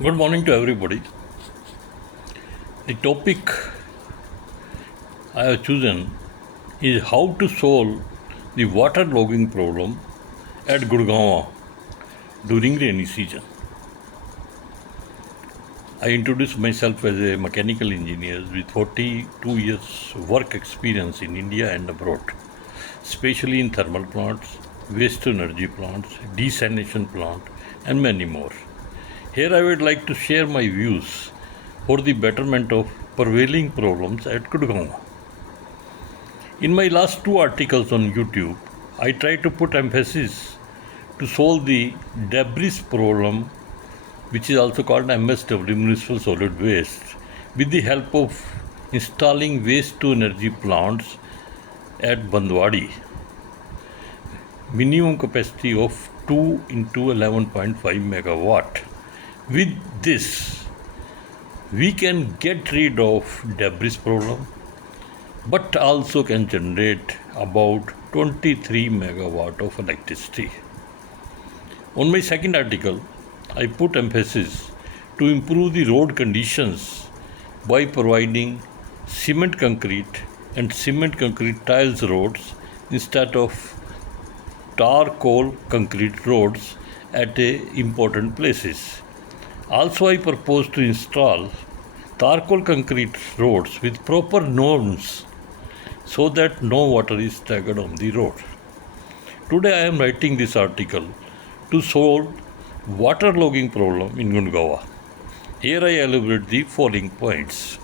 Good morning to everybody. The topic I have chosen is how to solve the water logging problem at Gurgaon during rainy season. I introduce myself as a mechanical engineer with 42 years work experience in India and abroad, especially in thermal plants, waste to energy plants, desalination plant, and many more. Here I would like to share my views for the betterment of prevailing problems at Gurgaon. In my last two articles on YouTube, I try to put emphasis to solve the debris problem, which is also called MSW, municipal solid waste, with the help of installing waste to energy plants at Bandwadi, minimum capacity of 2 into 11.5 megawatt. With this, we can get rid of debris problem, but also can generate about 23 megawatt of electricity. On my second article, I put emphasis to improve the road conditions by providing cement concrete and cement concrete tiles roads instead of tar coal concrete roads at important places. Also, I propose to install charcoal concrete roads with proper norms so that no water is staggered on the road. Today I am writing this article to solve water logging problem in Gurgaon. Here I elaborate the following points.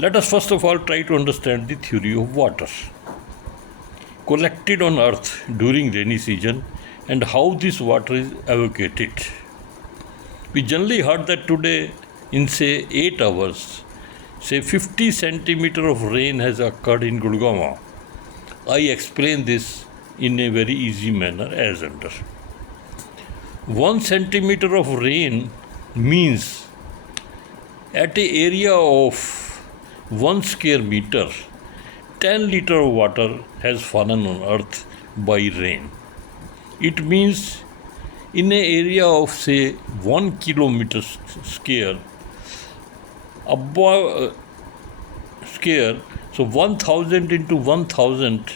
Let us first of all try to understand the theory of water collected on earth during rainy season and how this water is evacuated. We generally heard that today in say 8 hours, say 50 centimeter of rain has occurred in Gurgaon. I explain this in a very easy manner as under. 1 centimeter of rain means at an area of 1 square meter, 10 liter of water has fallen on earth by rain. It means in an area of say 1 kilometer square, above square, so 1000 into 1000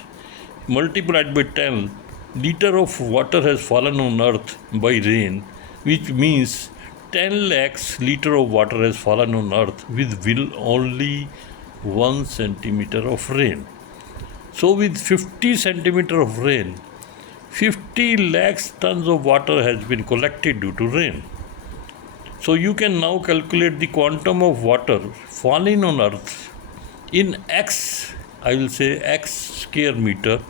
multiplied by 10 liter of water has fallen on earth by rain, which means 10 lakhs liter of water has fallen on earth with will only 1 centimeter of rain. So with 50 centimeter of rain, 50 lakhs tons of water has been collected due to rain. So you can now calculate the quantum of water falling on earth in X, I will say X square meter,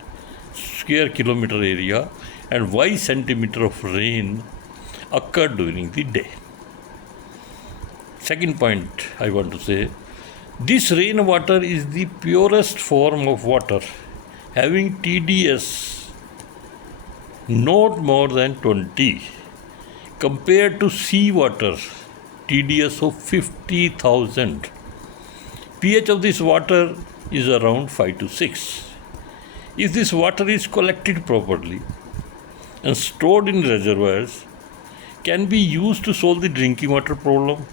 square kilometer area, and Y centimeter of rain occurred during the day. Second point I want to say, this rainwater is the purest form of water, having TDS not more than 20 compared to seawater TDS of 50,000. pH of this water is around 5 to 6. If this water is collected properly and stored in reservoirs, can be used to solve the drinking water problem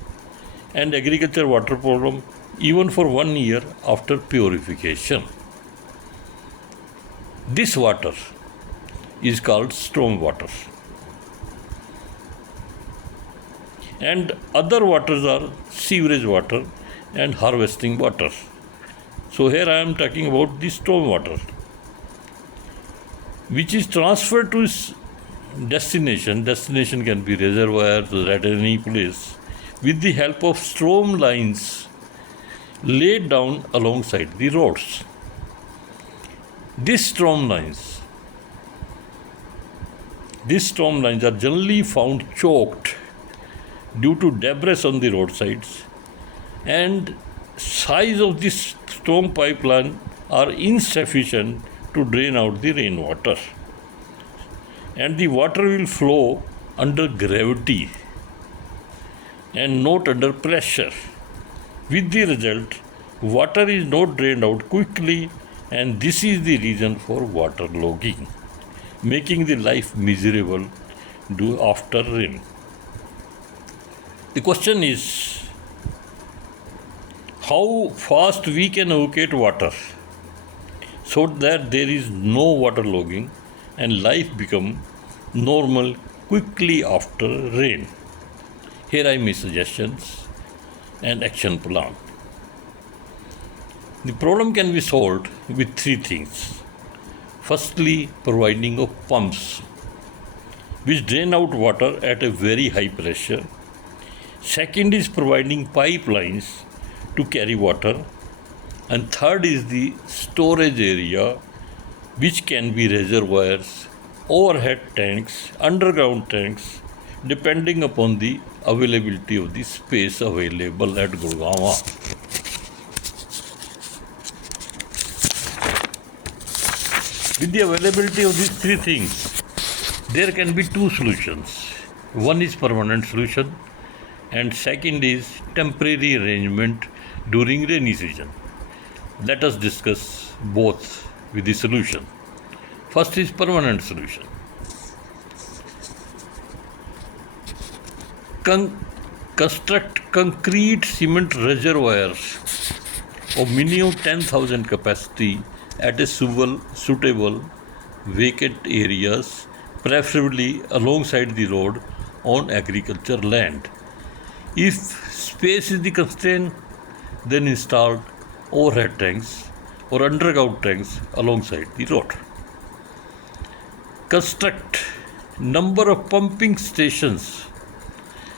and agriculture water problem even for 1 year after purification. This water is called storm water. And other waters are sewerage water and harvesting water. So here I am talking about the storm water, which is transferred to its destination. Destination can be reservoirs or at any place with the help of storm lines laid down alongside the roads. These storm lines are generally found choked due to debris on the roadsides, and size of this storm pipeline are insufficient to drain out the rainwater, and the water will flow under gravity and not under pressure. With the result, water is not drained out quickly, and this is the reason for water logging, making the life miserable after rain. The question is how fast we can evacuate water so that there is no waterlogging and life become normal quickly after rain. Here are my suggestions and action plan. The problem can be solved with three things. Firstly, providing of pumps which drain out water at a very high pressure. Second is providing pipelines to carry water. And third is the storage area, which can be reservoirs, overhead tanks, underground tanks, depending upon the availability of the space available at Gurgaon. With the availability of these three things, there can be two solutions. One is permanent solution and second is temporary arrangement during rainy season. Let us discuss both with the solution. First is permanent solution. Construct concrete cement reservoirs of minimum 10,000 capacity at a suitable vacant areas, preferably alongside the road on agriculture land. If space is the constraint, then install overhead tanks or underground tanks alongside the road. Construct number of pumping stations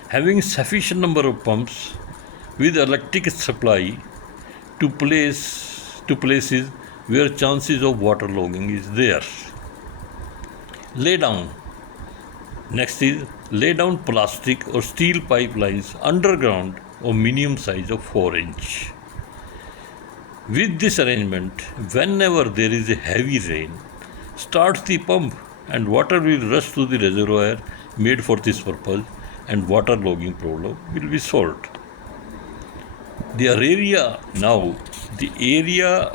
having sufficient number of pumps with electric supply to places where chances of waterlogging is there. Next is lay down plastic or steel pipelines underground of minimum size of 4 inch. With this arrangement, whenever there is a heavy rain, start the pump and water will rush to the reservoir made for this purpose and waterlogging problem will be solved. The area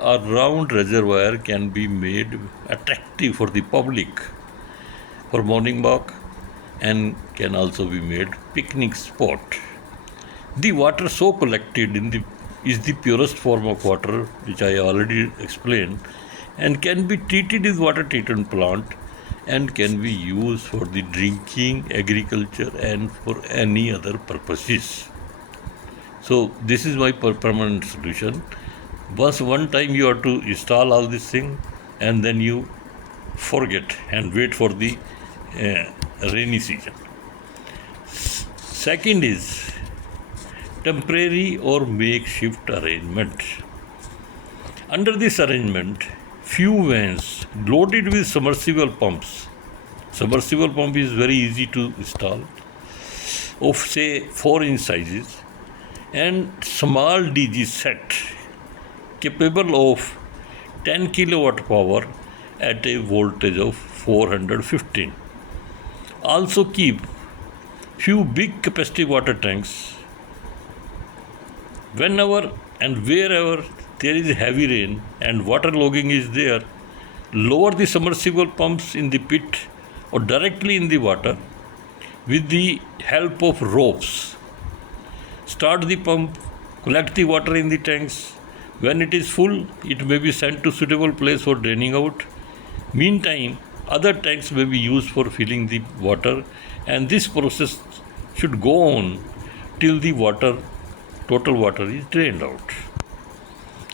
around reservoir can be made attractive for the public for morning walk and can also be made picnic spot. The water so collected is the purest form of water, which I already explained, and can be treated with water treatment plant and can be used for the drinking, agriculture and for any other purposes. So this is my permanent solution. One time you have to install all this thing and then you forget and wait for the rainy season. Second is temporary or makeshift arrangement. Under this arrangement, few vans loaded with submersible pumps. Submersible pump is very easy to install, of say 4-inch sizes, and small DG set capable of 10 kilowatt power at a voltage of 415. Also keep few big capacity water tanks. Whenever and wherever there is heavy rain and waterlogging is there, lower the submersible pumps in the pit or directly in the water with the help of ropes. Start the pump, collect the water in the tanks. When it is full, it may be sent to suitable place for draining out. Meantime, other tanks may be used for filling the water, and this process should go on till the total water is drained out.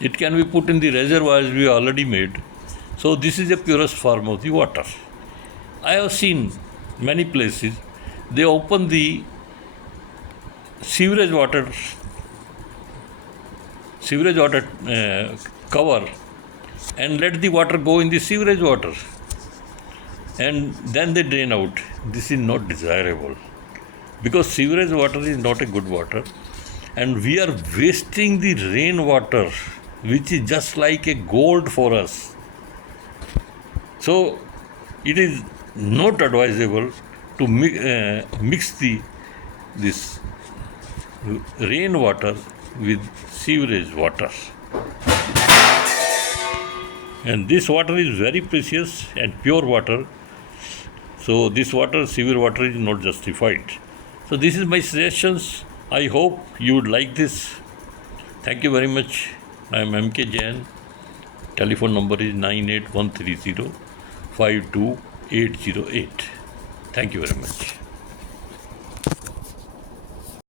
It can be put in the reservoirs we already made. So this is the purest form of the water. I have seen many places, they open the sewage water cover and let the water go in the sewerage water and then they drain out. This is not desirable because sewerage water is not a good water and we are wasting the rainwater, which is just like a gold for us. So it is not advisable to mix this rainwater with sewerage water. And this water is very precious and pure water. So this water, sewer water, is not justified. So this is my suggestions. I hope you would like this. Thank you very much. I am MK Jain. Telephone number is 98130 52808. Thank you very much.